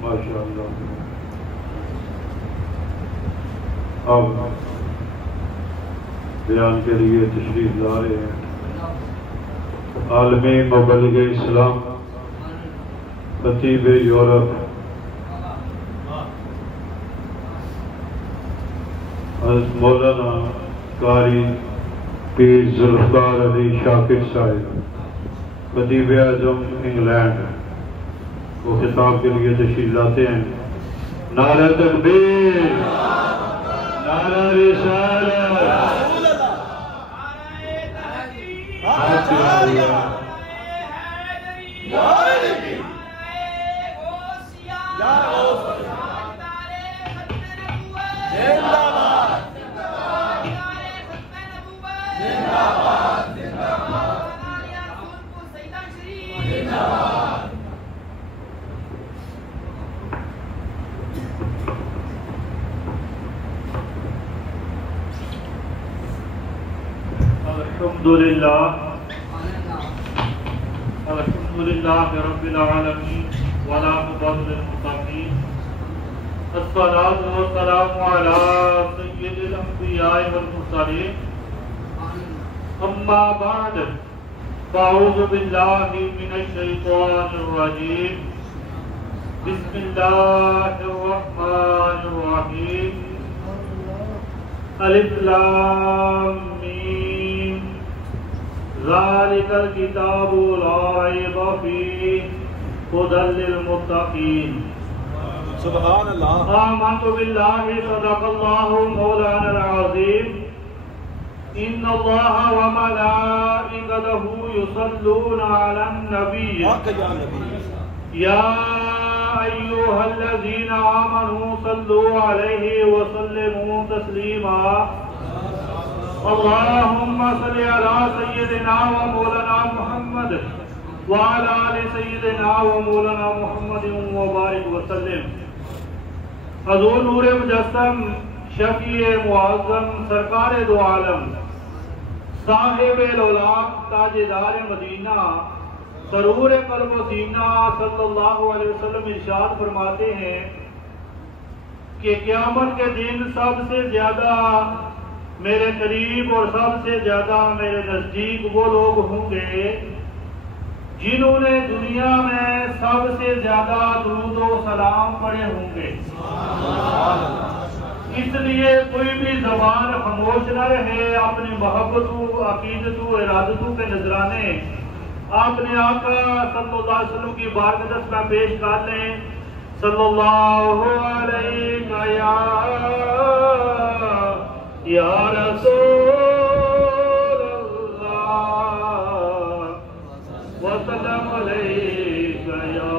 ماشاء اللہ. اب بیان کے لیے تشریف لا رہے ہیں عالمی مبلغ اسلام خطیب یورپ حضرت مولانا قاری پیر ذوالفقار علی شاکر صاحب خطیب اعظم انگلینڈ. وہ خطاب کے لیے تشریف لاتے ہیں. نعرہ تکبیر، نعرہ رسالت، الحمدللہ رب العالمین والعاقبۃ للمتقین الصلاۃ والسلام علی سید الانبیاء والمرسلین اما بعد فاعوذ باللہ من الشیطان الرجیم بسم اللہ الرحمن الرحیم الف لام میم ذالک الکتاب لا ریب فیہ ھدی للمتقین. سبحان اللہ. آمنت باللہ صدق اللہ مولانا العظیم. ان اللہ وملائکتہ یصلون علی النبی یا ایھا الذین آمنوا صلوا علیہ وسلموا تسلیما. اللہم صل علی سیدنا و مولانا محمد وعلی آل سیدنا و مولانا محمد وبارک وسلم. حضور نور مجسم شفیع معظم سرکار دو عالم صاحب الولاق تاجدار مدینہ سرور قلب و سینہ صلی اللہ علیہ وسلم ارشاد فرماتے ہیں کہ قیامت کے دن سب سے زیادہ میرے قریب اور سب سے زیادہ میرے نزدیک وہ لوگ ہوں گے جنہوں نے دنیا میں سب سے زیادہ درود و سلام پڑھے ہوں گے. اس لیے کوئی بھی زبان خاموش نہ رہے. اپنی محبتوں، عقیدتوں، ارادتوں کے نذرانے اپنے آقا صلی اللہ علیہ وسلم کی بارگاہ میں پیش کر لیں. صلی اللہ علیہ یا رسول اللہ وسلم علیک یا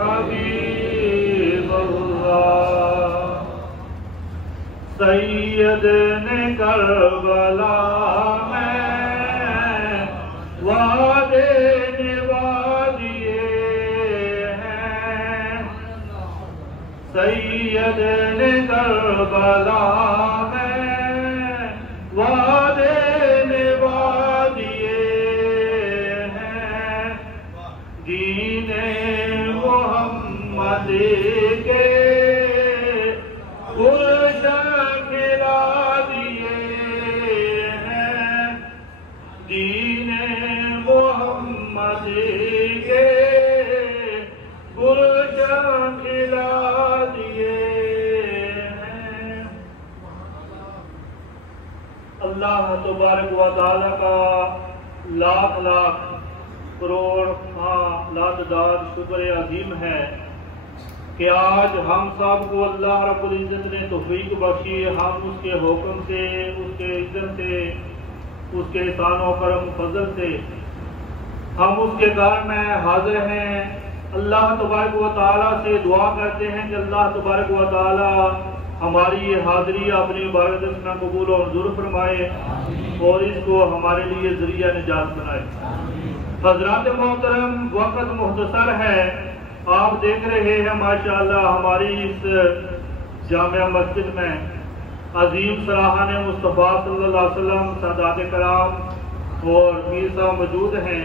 حبیب اللہ. سید نے کربلا میں وعدے نبھائے ہیں. سید نے کربلا میں وعدے نبھائے ہیں. دین محمد کے گلشن کھلا دیے ہیں. دین محمد کے گلشن کھلا دیے ہیں. اللہ تبارک و تعالیٰ کا لاکھ لاکھ کروڑ لاتعداد شکر عظیم ہے کہ آج ہم سب کو اللہ رب العزت نے توفیق بخشی. ہم اس کے حکم سے، اس کے عزت سے، اس کے احسان و کرم فضل سے ہم اس کے گھر میں حاضر ہیں. اللہ تبارک و تعالیٰ سے دعا کرتے ہیں کہ اللہ تبارک و تعالیٰ ہماری یہ حاضری اپنی عبادت میں قبول و منظور فرمائے اور اس کو ہمارے لیے ذریعہ نجات بنائے. حضرات محترم، وقت مختصر ہے. آپ دیکھ رہے ہیں ماشاءاللہ ہماری اس جامع مسجد میں عظیم سراہان مصطفیٰ صلی اللہ علیہ وسلم سادات کرام اور میر صاحب موجود ہیں.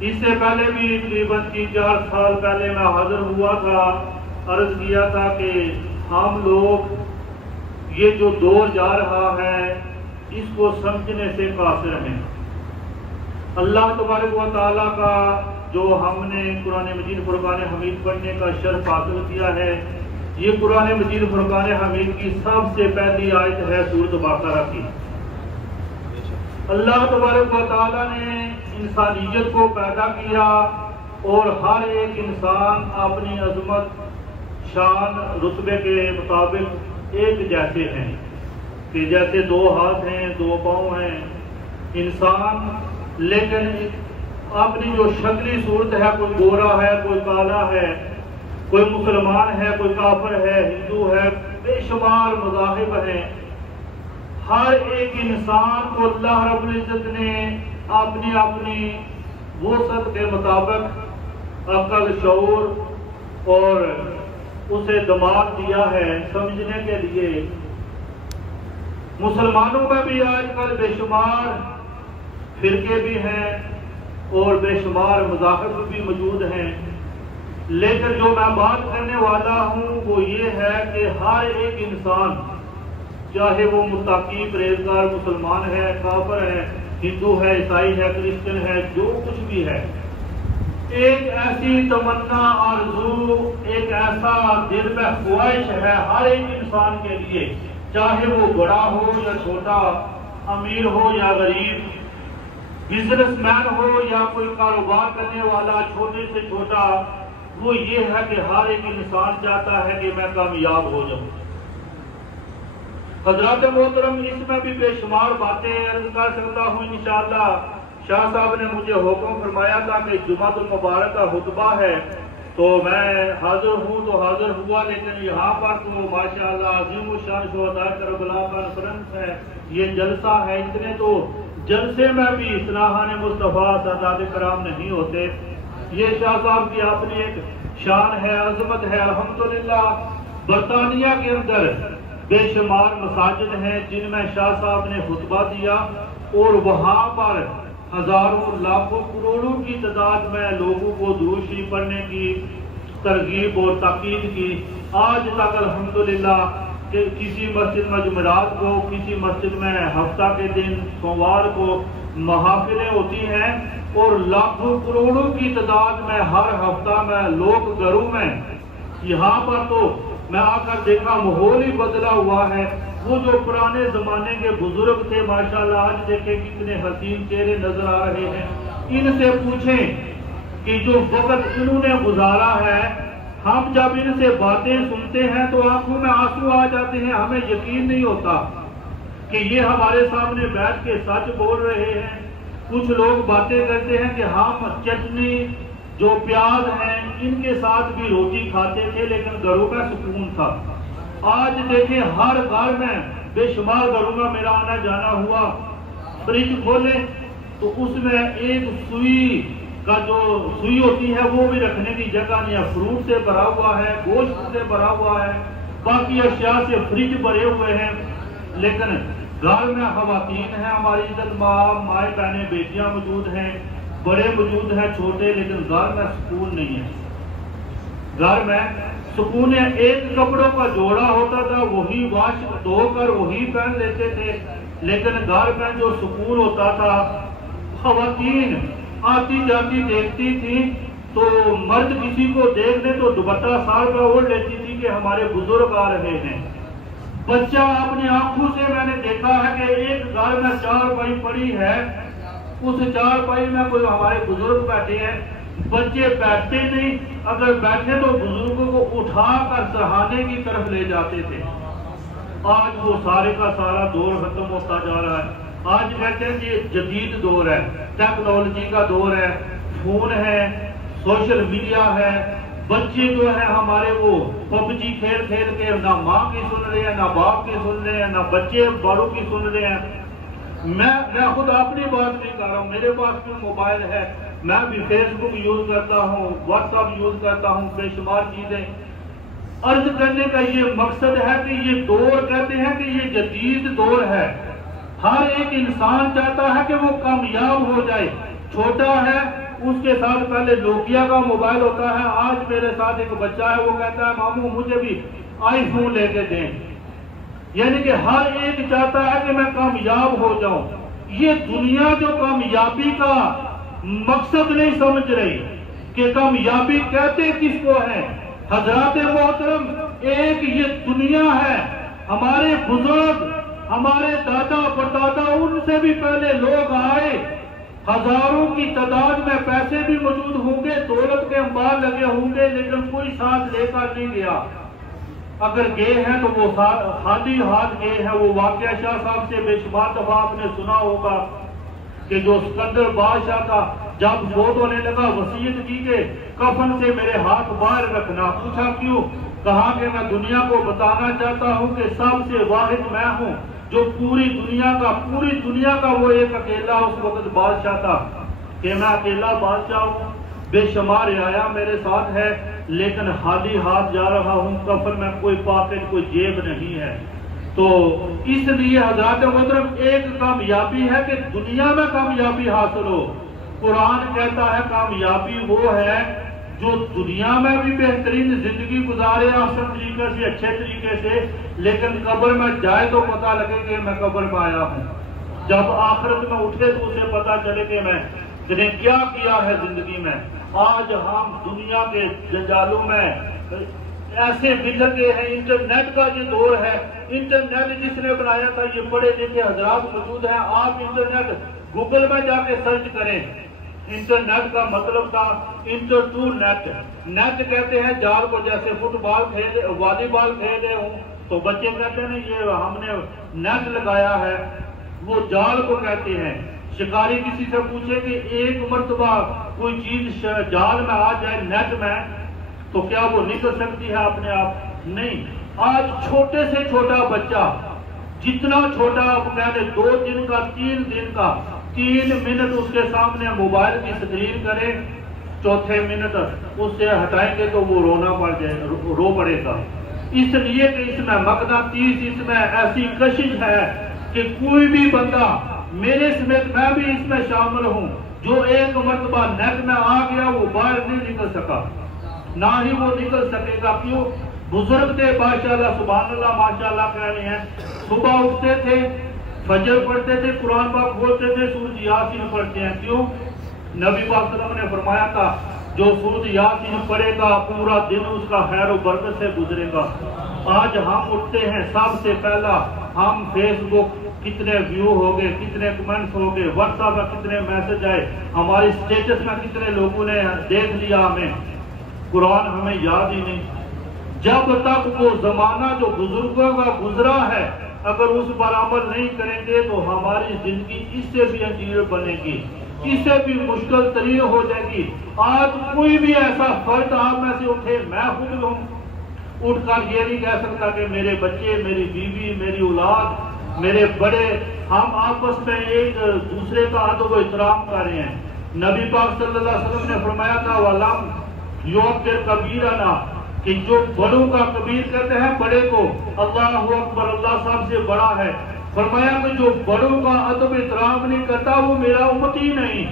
اس سے پہلے بھی تقریباً 3-4 سال پہلے میں حاضر ہوا تھا، عرض کیا تھا کہ ہم لوگ یہ جو دور جا رہا ہے اس کو سمجھنے سے قاصر ہیں۔ اللہ تبارک و تعالیٰ کا جو ہم نے قرآن مجید فرقان حمید پڑھنے کا شرف حاصل کیا ہے، یہ قرآن مجید فرقان حمید کی سب سے پہلی آیت ہے سورۃ بقرہ کی۔ اللہ تبارک و تعالیٰ نے انسانیت کو پیدا کیا اور ہر ایک انسان اپنی عظمت، شان، رتبے کے مطابق ایک جیسے ہیں، کہ جیسے 2 ہاتھ ہیں، 2 پاؤں ہیں انسان، لیکن اپنی جو شکلی صورت ہے، کوئی گورا ہے، کوئی کالا ہے، کوئی مسلمان ہے، کوئی کافر ہے، ہندو ہے، بے شمار مذاہب ہیں۔ ہر ایک انسان کو اللہ رب العزت نے اپنی اپنی وسعت کے مطابق عقل، شعور اور اسے دماغ دیا ہے سمجھنے کے لیے۔ مسلمانوں میں بھی آج کل بے شمار فرقے بھی ہیں اور بے شمار مذاہب بھی موجود ہیں، لیکن جو میں بات کرنے والا ہوں وہ یہ ہے کہ ہر ایک انسان، چاہے وہ متقی پرہیزگار مسلمان ہے، کافر ہے، ہندو ہے، عیسائی ہے، کرسچن ہے، جو کچھ بھی ہے، ایک ایسی تمنا، آرزو، ایک ایسا دل میں خواہش ہے ہر ایک انسان کے لیے، چاہے وہ بڑا ہو یا چھوٹا، امیر ہو یا غریب، بزنس مین ہو یا کوئی کاروبار کرنے والا، چھوٹے سے چھوٹا، وہ یہ ہے کہ ہر ایک انسان چاہتا ہے کہ میں کامیاب ہو جاؤں۔ حضرات محترم، اس میں بھی بے شمار باتیں عرض کر سکتا ہوں انشاءاللہ۔ شاہ صاحب نے مجھے حکم فرمایا تھا کہ جمعہ المبارک کا خطبہ ہے، تو میں حاضر ہوں تو حاضر ہوا، لیکن یہاں پر تو ماشاءاللہ عظیم الشان شہداء کربلا کانفرنس ہے، یہ جلسہ ہے، اتنے تو جلسے میں بھی اصلاحان مصطفیٰ سادات کرام نہیں ہوتے۔ یہ شاہ صاحب کی اپنی ایک شان ہے، عظمت ہے۔ الحمدللہ برطانیہ کے اندر بے شمار مساجد ہیں جن میں شاہ صاحب نے خطبہ دیا، اور وہاں پر ہزاروں، لاکھوں، کروڑوں کی تعداد میں لوگوں کو درود شریف پڑھنے کی ترغیب اور تاکید کی۔ آج تک الحمدللہ کہ کسی مسجد میں جمعرات کو، کسی مسجد میں ہفتہ کے دن سوموار کو محافلیں ہوتی ہیں، اور لاکھوں کروڑوں کی تعداد میں ہر ہفتہ میں لوگ گھروں میں، یہاں پر تو میں آ کر دیکھا ماحول ہی بدلا ہوا ہے۔ وہ جو پرانے زمانے کے بزرگ تھے ماشاءاللہ، آج دیکھیں کتنے حسین چہرے نظر آ رہے ہیں۔ ان سے پوچھیں کہ جو وقت انہوں نے گزارا ہے، ہم جب ان سے باتیں سنتے ہیں تو آنکھوں میں آنسو آ جاتے ہیں، ہمیں یقین نہیں ہوتا کہ یہ ہمارے سامنے بیٹھ کے سچ بول رہے ہیں۔ کچھ لوگ باتیں کرتے ہیں کہ ہم چٹنی، جو پیاز ہیں، ان کے ساتھ بھی روٹی کھاتے تھے، لیکن گھروں میں سکون تھا۔ آج دیکھیں ہر گھر میں، بے شمار گھروں میں میرا آنا جانا ہوا، فریج کھولیں تو اس میں ایک سوئی کا جو سوئی ہوتی ہے وہ بھی رکھنے کی جگہ نہیں ہے، فروٹ سے بھرا ہوا ہے، گوشت سے بھرا ہوا ہے، باقی اشیاء سے فریج بھرے ہوئے ہیں، لیکن گھر میں خواتین ہیں، ہماری عزت ماں، مائیں بہنیں، بیٹیاں موجود ہیں، بڑے موجود ہیں، چھوٹے، لیکن گھر میں سکون نہیں ہے۔ گھر میں سکون ہے، ایک کپڑوں کا جوڑا ہوتا تھا، وہی واش دھو کر وہی پہن لیتے تھے، لیکن گھر میں جو سکون ہوتا تھا، خواتین آتی جاتی دیکھتی تھی تو مرد کسی کو دیکھ لے تو دوپٹہ سار کا اوڑھ لیتی تھی کہ ہمارے بزرگ آ رہے ہیں۔ بچہ اپنی آنکھوں سے میں نے دیکھا ہے کہ ایک گھر میں چارپائی پڑی ہے، اس چارپائی میں کوئی ہمارے بزرگ بیٹھے ہیں، بچے بیٹھتے نہیں، اگر بیٹھے تو بزرگوں کو اٹھا کر سرہانے کی طرف لے جاتے تھے۔ آج وہ سارے کا سارا دور ختم ہوتا جا رہا ہے۔ آج کہتے ہیں کہ جدید دور ہے، ٹیکنالوجی کا دور ہے، فون ہے، سوشل میڈیا ہے، بچے جو ہیں ہمارے وہ پب جی کھیل کھیل کے نہ ماں کی سن رہے ہیں، نہ باپ کی سن رہے ہیں، نہ بچے بڑوں کی سن رہے ہیں۔ میں خود اپنی بات نہیں کر رہا ہوں، میرے پاس بھی موبائل ہے، میں بھی فیس بک یوز کرتا ہوں، واٹس ایپ یوز کرتا ہوں، بے شمار چیزیں۔ عرض کرنے کا یہ مقصد ہے کہ یہ دور کہتے ہیں کہ یہ جدید دور ہے، ہر ایک انسان چاہتا ہے کہ وہ کامیاب ہو جائے، چھوٹا ہے، اس کے ساتھ پہلے نوکیا کا موبائل ہوتا ہے. آج میرے ساتھ ایک بچہ ہے، وہ کہتا ہے ماموں مجھے بھی آئی فون لے کے دیں. یعنی کہ ہر ایک چاہتا ہے کہ میں کامیاب ہو جاؤں. یہ دنیا جو کامیابی کا مقصد نہیں سمجھ رہی کہ کامیابی کہتے کس کو ہے. حضرات محترم، ایک یہ دنیا ہے. ہمارے بزرگ، ہمارے دادا پردادا، ان سے بھی پہلے لوگ آئے، ہزاروں کی تعداد میں پیسے بھی موجود ہوں گے، دولت کے انبار لگے ہوں گے، لیکن کوئی ساتھ لے کر نہیں گیا. اگر گئے ہیں تو وہ خالی ہاتھ گئے ہیں. وہ واقعہ شاہ صاحب سے بے شمار دفعہ آپ نے سنا ہوگا کہ جو سکندر بادشاہ کا جب فوت ہونے لگا وصیت کی کہ کفن سے میرے ہاتھ باہر رکھنا. پوچھا کیوں؟ کہا کہ میں دنیا کو بتانا چاہتا ہوں کہ سب سے واحد میں ہوں جو پوری دنیا کا وہ ایک اکیلا اس وقت بادشاہ تھا، کہ میں اکیلا بادشاہ ہوں. بے شمار رعایا میرے ساتھ ہے، لیکن خالی ہاتھ جا رہا ہوں. کفن میں کوئی پاکٹ، کوئی جیب نہیں ہے. تو اس لیے حضرات محترم، ایک کامیابی ہے کہ دنیا میں کامیابی حاصل ہو. قرآن کہتا ہے کامیابی وہ ہے جو دنیا میں بھی بہترین زندگی گزارے آسان طریقے سے، اچھے طریقے سے، لیکن قبر میں جائے تو پتہ لگے کہ میں قبر میں آیا ہوں. جب آخرت میں اٹھے تو اسے پتہ چلے کہ میں نے کیا کیا ہے زندگی میں. آج ہم دنیا کے جنجالوں میں ایسے بلر کے ہیں. انٹرنیٹ کا یہ دور ہے. انٹرنیٹ جس نے بنایا تھا، یہ پڑھے لکھے حضرات موجود ہیں. آپ انٹرنیٹ گوگل میں جا کے سرچ کریں. انٹرنیٹ کا مطلب تھا انٹر ٹو نیٹ. نیٹ کہتے ہیں جال کو، جیسے فٹ بال کھیل، والی بال کھیل رہے ہوں تو بچے کہتے ہیں یہ ہم نے نیٹ لگایا ہے. وہ جال کو کہتے ہیں. شکاری کسی سے پوچھے کہ ایک مرتبہ کوئی چیز جال میں آ جائے نیٹ میں تو کیا وہ نکل سکتی ہے اپنے آپ؟ نہیں. آج چھوٹے سے چھوٹا بچہ، جتنا چھوٹا آپ کہہ لیں 2 دن کا 3 دن کا، 3 منٹ اس کے سامنے موبائل کی اسکرین کرے، چوتھے منٹ اس سے ہٹائیں گے تو وہ رو پڑے گا. اس لیے کہ اس میں مقناطیس، اس میں ایسی کشش ہے کہ کوئی بھی بندہ، میرے سمیت میں بھی اس میں شامل ہوں، جو ایک مرتبہ نیٹ میں آ گیا وہ باہر نہیں نکل سکا، نہ ہی وہ نکل سکے گا. کیوں؟ بزرگ تھے ماشاءاللہ، سبحان اللہ، ماشاءاللہ کہہ رہے ہیں. صبح اٹھتے تھے، فجر پڑھتے تھے، قرآن پاک کھولتے تھے، سورۃ یاسین پڑھتے ہیں. کیوں؟ نبی پاک صلی اللہ علیہ وسلم نے فرمایا تھا جو سورۃ یاسین پڑھے گا پورا دن اس کا خیر و برکت سے گزرے گا. آج ہم اٹھتے ہیں، سب سے پہلا ہم فیس بک کتنے ویو ہو گئے، کتنے کمنٹس ہو گئے، واٹس ایپ میں کتنے میسج آئے، ہماری اسٹیٹس میں کتنے لوگوں نے دیکھ لیا ہمیں. قرآن ہمیں یاد ہی نہیں. جب تک وہ زمانہ جو بزرگوں کا گزرا ہے اگر اس پر عمل نہیں کریں گے تو ہماری زندگی اس سے بھی انجیر بنے گی، اس سے بھی مشکل ترین ہو جائے گی. آج کوئی بھی ایسا فرد آپ میں سے اٹھے، میں خود ہوں، اٹھ کر یہ نہیں کہہ سکتا کہ میرے بچے، میری بیوی، میری اولاد، میرے بڑے، ہم آپس میں ایک دوسرے کا ادب و احترام کر رہے ہیں. نبی پاک صلی اللہ علیہ وسلم نے فرمایا تھا وَلَمْ يُوَقِّرْ كَبِيرَنَا، کہ جو بڑوں کا کبیر کہتے ہیں بڑے کو، اللہ اکبر، اللہ سب سے بڑا ہے. فرمایا کہ جو بڑوں کا ادب احترام نہیں کرتا وہ میرا امتی نہیں.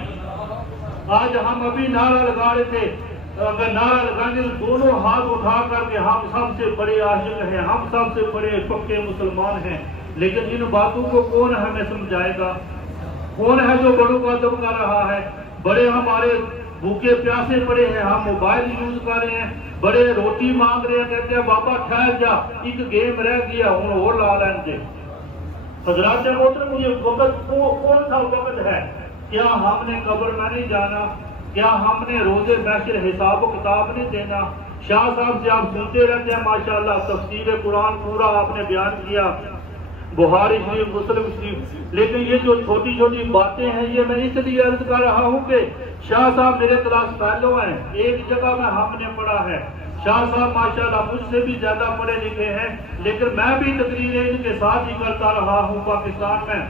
آج ہم ابھی نعرہ لگا رہے تھے، اگر نعرہ لگانے تو دونوں ہاتھ اٹھا کر کے ہم سب سے بڑے عاشق ہیں، ہم سب سے بڑے پکے مسلمان ہیں، لیکن ان باتوں کو کون ہمیں سمجھائے گا؟ کون ہے جو بڑوں کا ادب کر رہا ہے؟ بڑے ہمارے بھوکے پیاسے پڑے ہیں، ہم موبائل یوز کر رہے ہیں، بڑے روٹی مانگ رہے ہیں، کہتے ہیں بابا ٹھہر جا، ایک گیم رہ گیا ہوں اور لا لیں گے. حضرات محترم، یہ وقت کون سا وقت ہے؟ کیا ہم نے قبر میں نہیں جانا؟ کیا ہم نے روزے محشر حساب و کتاب نہیں دینا؟ شاہ صاحب سے آپ سنتے رہتے ہیں ماشاءاللہ، تفسیر قرآن پورا آپ نے بیان کیا، بخاری شریف، مسلم شریف، لیکن یہ جو چھوٹی چھوٹی باتیں ہیں یہ میں اس لیے عرض کر رہا ہوں کہ شاہ صاحب میرے کلاس فیلو ہیں. ایک جگہ میں ہم نے پڑھا ہے، شاہ صاحب ماشاءاللہ مجھ سے بھی زیادہ پڑھے لکھے ہیں، لیکن میں بھی تقریریں ان کے ساتھ ہی کرتا رہا ہوں. پاکستان میں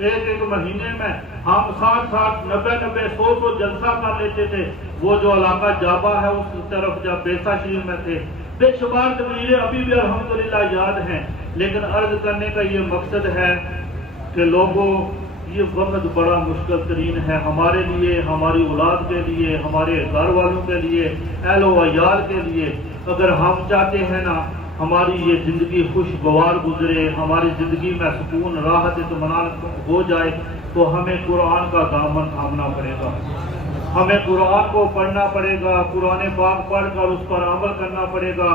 ایک مہینے میں ہم 60 90 100 جلسہ کر لیتے تھے. وہ جو علاقہ جابا ہے اس طرف جب بیسا شریف میں تھے، بے شمار تقریریں ابھی بھی الحمدللہ یاد ہیں. لیکن عرض کرنے کا یہ مقصد ہے کہ لوگوں یہ وقت بڑا مشکل ترین ہے ہمارے لیے، ہماری اولاد کے لیے، ہمارے گھر والوں کے لیے، اہل و عیال کے لیے۔ اگر ہم چاہتے ہیں نا ہماری یہ زندگی خوشگوار گزرے، ہماری زندگی میں سکون راحت اطمینان ہو جائے، تو ہمیں قرآن کا دامن تھامنا پڑے گا، ہمیں قرآن کو پڑھنا پڑے گا، قرآن پاک پڑھ کر اس پر عمل کرنا پڑے گا،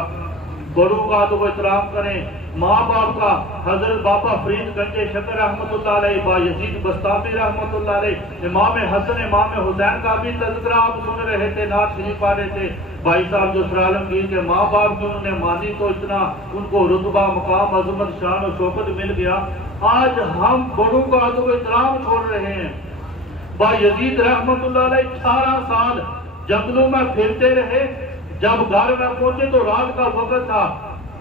بڑوں کا ادب و احترام کریں، ماں باپ کا۔ حضرت بابا فرید گنج شکر رحمۃ اللہ علیہ، با یزید بستامی رحمۃ اللہ علیہ، امام حسن امام حسین کا بھی تذکرہ آپ سن رہے تھے، نعت شریف پڑھ رہے تھے۔ بھائی صاحب جو سر عالمگیر کے ماں باپ کی انہوں نے مانی تو اتنا ان کو رتبہ مقام عظمت شان و شوکت مل گیا۔ آج ہم بڑوں کا ادب و احترام چھوڑ رہے ہیں۔ با یزید رحمۃ اللہ علیہ 18 سال جنگلوں میں پھرتے رہے، جب گھر میں پہنچے تو رات کا وقت تھا،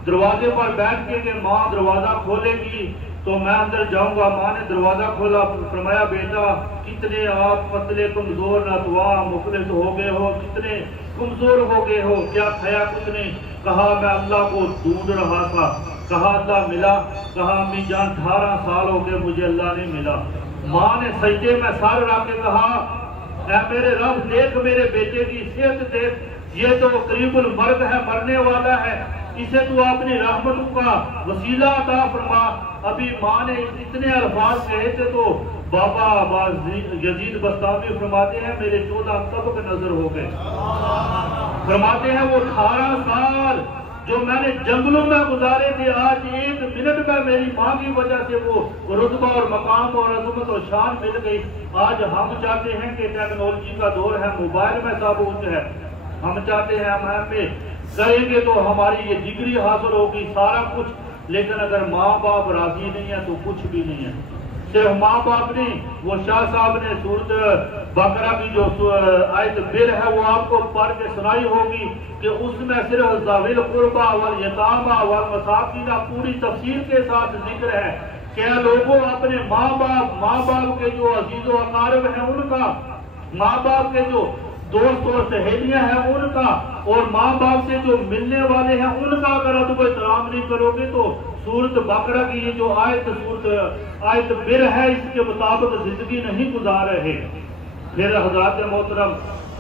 دروازے پر بیٹھ کے کہ ماں دروازہ کھولے گی تو میں اندر جاؤں گا۔ ماں نے دروازہ کھولا، فرمایا بیٹا کتنے آپ پتلے کمزور ناتواں مفلس ہو گئے ہو، کتنے کمزور ہو گئے ہو، کیا کھایا کچھ نہیں؟ کہا میں اللہ کو ڈھونڈ رہا تھا۔ کہا اللہ ملا؟ کہا امی جان 18 سال ہو گئے مجھے اللہ نہیں ملا۔ ماں نے سجدے میں سر رکھ کے کہا اے میرے رب دیکھ میرے بیٹے کی صحت دیکھ، یہ تو قریب المرگ ہے، مرنے والا ہے، اسے تو اپنی رحمتوں کا وسیلہ عطا فرما۔ ابھی ماں نے اتنے الفاظ کہے تھے تو بابا یزید بستامی فرماتے ہیں میرے 14 طبق نظر ہو گئے۔ فرماتے ہیں وہ 18 سال جو میں نے جنگلوں میں گزارے تھے، آج 1 منٹ میں میری ماں کی وجہ سے وہ رتبہ اور مقام اور عظمت اور شان مل گئی۔ آج ہم چاہتے ہیں کہ ٹیکنالوجی کا دور ہے، موبائل میں سب کچھ ہے، ہم چاہتے ہیں ہم ایم اے کریں گے تو ہماری یہ ڈگری حاصل ہوگی سارا کچھ، لیکن اگر ماں باپ راضی نہیں ہے تو کچھ بھی نہیں ہے۔ صرف ماں باپ نہیں، وہ شاہ صاحب نے سورت بقرہ کی جو آیت بر ہے وہ آپ کو پڑھ کے سنائی ہوگی کہ اس میں صرف ذوی القربى والیتامى والمساکین پوری تفصیل کے ساتھ ذکر ہے کہ لوگوں اپنے ماں باپ کے جو عزیز و اقارب ہیں ان کا، ماں باپ کے جو دوست اور سہیلیاں ہیں ان کا، اور ماں باپ سے جو ملنے والے ہیں ان کا اگر ادب و احترام نہیں کرو گے تو سورت بقرہ کی یہ جو آیت بر ہے اس کے مطابق زندگی نہیں گزار رہے۔ پھر حضرات محترم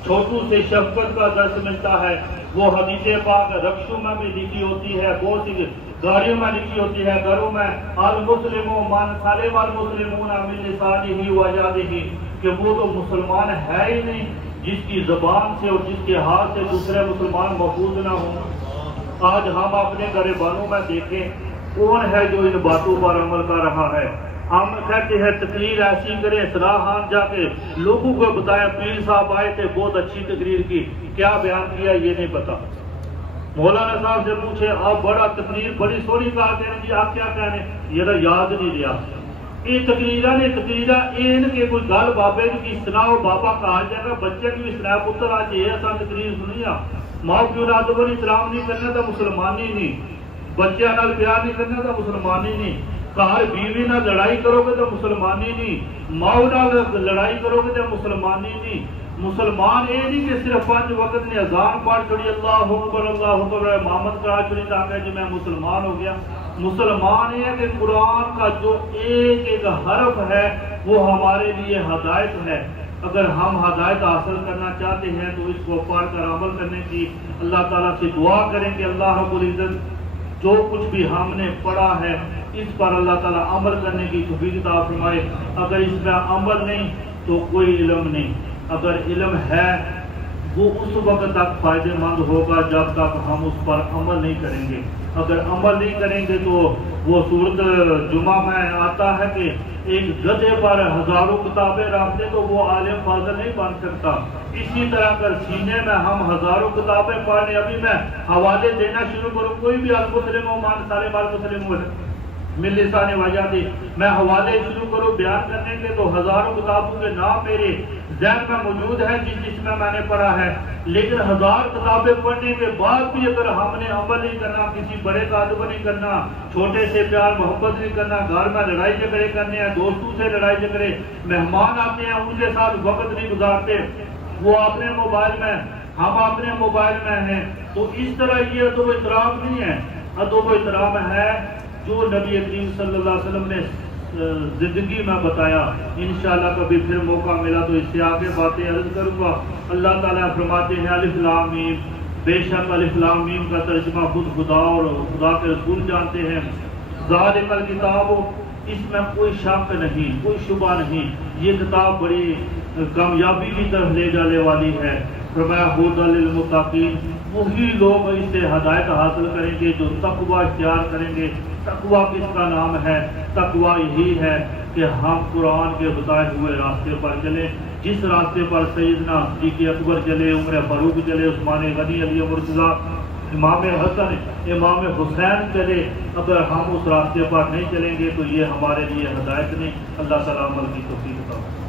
چھوٹوں سے شفقت کا درس ملتا ہے، وہ حدیث پاک رقصوں میں بھی لکھی ہوتی ہے، بہت سی گاڑیوں میں لکھی ہوتی ہے، گھروں میں المسلمون من سلم المسلمون من لسانہ ویدہ، کہ وہ تو مسلمان ہے ہی نہیں جس کی زبان سے اور جس کے ہاتھ سے دوسرے مسلمان محفوظ نہ ہوں۔ آج ہم اپنے گریبانوں میں دیکھیں کون ہے جو ان باتوں پر عمل کر رہا ہے۔ ہم کہتے ہیں تقریر ایسی کریں، اصلاحات جا کے لوگوں کو بتائیں پیر صاحب آئے تھے بہت اچھی تقریر کی، کیا بیان کیا یہ نہیں پتا۔ مولانا صاحب سے پوچھے آپ بڑا تقریر بڑی سونی کہا کہنے جی آپ کیا کہنے، یہ تو یاد نہیں رہا۔ یہ تقریرہ نے تقریرہ این کے کوئی گل بابے کی سناؤ، بابا کہا جائے گا بچے کی بھی سنا پتر آج یہ ایسا تقریر سنیا، ماں پیو نے ادب و احترام نہیں کرنا تو مسلمان ہی نہیں، بچے نال پیار نہیں کرنا تو مسلمان ہی نہیں، گھر بیوی نال لڑائی کرو گے تو مسلمان ہی نہیں، ماں نال لڑائی کرو گے تو مسلمان ہی نہیں۔ مسلمان یہ نہیں کہ صرف 5 وقت نے اذان پڑھ چھوڑی اللہ اکبر محمد کرا چھوڑی تاکہ جی میں مسلمان ہو گیا۔ مسلمان یہ ہے کہ قرآن کا جو ایک حرف ہے وہ ہمارے لیے ہدایت ہے، اگر ہم ہدایت حاصل کرنا چاہتے ہیں تو اس کو پڑھ کر عمل کرنے کی اللہ تعالیٰ سے دعا کریں کہ اللہ رب العزت جو کچھ بھی ہم نے پڑھا ہے اس پر اللہ تعالیٰ عمل کرنے کی توفیق عطا فرمائے۔ اگر اس میں عمل نہیں تو کوئی علم نہیں، اگر علم ہے وہ اس وقت تک فائدہ مند ہوگا جب تک ہم اس پر عمل نہیں کریں گے۔ اگر عمل نہیں کریں گے تو وہ سورت جمعہ میں آتا ہے کہ ایک گدھے پر ہزاروں کتابیں رکھ دے تو وہ عالم فاضل نہیں بن سکتا۔ اسی طرح اگر سینے میں ہم ہزاروں کتابیں پڑھنے، ابھی میں حوالے دینا شروع کروں، کوئی بھی المسلم مان سارے بال مسلم من لسان ویدہ میں حوالے شروع کروں بیان کرنے کے تو ہزاروں کتابوں کے نام میرے ذہن میں موجود ہے جس میں نے پڑھا ہے، لیکن 1000 کتابیں پڑھنے کے بعد بھی اگر ہم نے عمل نہیں کرنا، کسی بڑے کا ادب نہیں کرنا، چھوٹے سے پیار محبت نہیں کرنا، گھر میں لڑائی جھگڑے کرنے ہیں، دوستوں سے لڑائی جھگڑے، مہمان آتے ہیں ان کے ساتھ وقت نہیں گزارتے، وہ اپنے موبائل میں ہم اپنے موبائل میں ہیں، تو اس طرح یہ ادب و احترام نہیں ہے۔ ادب و احترام ہے جو نبی کریم صلی اللہ علیہ وسلم نے زندگی میں بتایا. انشاءاللہ کبھی پھر موقع ملا تو اس سے آگے باتیں عرض کروں گا. اللہ تعالیٰ فرماتے ہیں الف لام میم، بے شک الف لام میم کا ترجمہ خود خدا اور خدا کے رسول جانتے ہیں. ذالک الکتاب، اس میں کوئی شک نہیں، کوئی شبہ نہیں، یہ کتاب بڑی کامیابی کی طرف لے جانے والی ہے. فرمایا ھدی للمتقین، وہی لوگ اس سے ہدایت حاصل کریں گے جو تقوی اختیار کریں گے. تقوی کس کا نام ہے؟ تقوی یہی ہے کہ ہم قرآن کے بتائے ہوئے راستے پر چلیں، جس راستے پر سیدنا صدیق اکبر چلے، عمر فاروق چلے، عثمان غنی، علی مرتضیٰ، امام حسن، امام حسین چلے. اگر ہم اس راستے پر نہیں چلیں گے تو یہ ہمارے لیے ہدایت نہیں. اللہ تعالیٰ عمل کی توفیق عطا فرمائے.